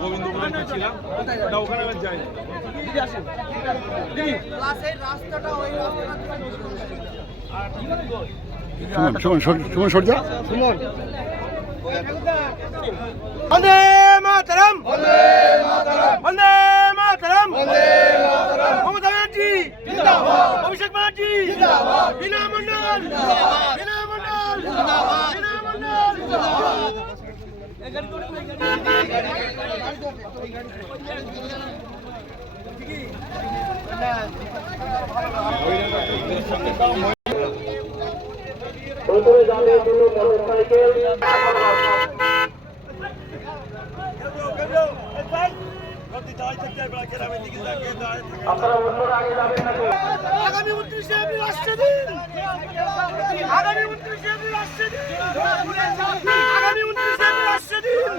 গোবিন্দপুরে ছিলাম, ওখানে যাই সুমন সর্জা সুমন বন্দে মাতরম, বন্দে মাতরম, বন্দে মাতরম, বন্দে মাতরম। মমতা ব্যানার্জি জিন্দাবাদ, অভিষেক ব্যানার্জি জিন্দাবাদ, বিনা মণ্ডল জিন্দাবাদ, বিনা মণ্ডল জিন্দাবাদ, বিনা মণ্ডল জিন্দাবাদ। প্রথমে যাবে কোনো মোটরসাইকেল, আপনারা অন্যরা আগে যাবেন না। আগামী 29শে এপ্রিল আসছে দিন, আগামী 29শে এপ্রিল আসছে দিন, আগামী 29শে এপ্রিল আসছে দিন।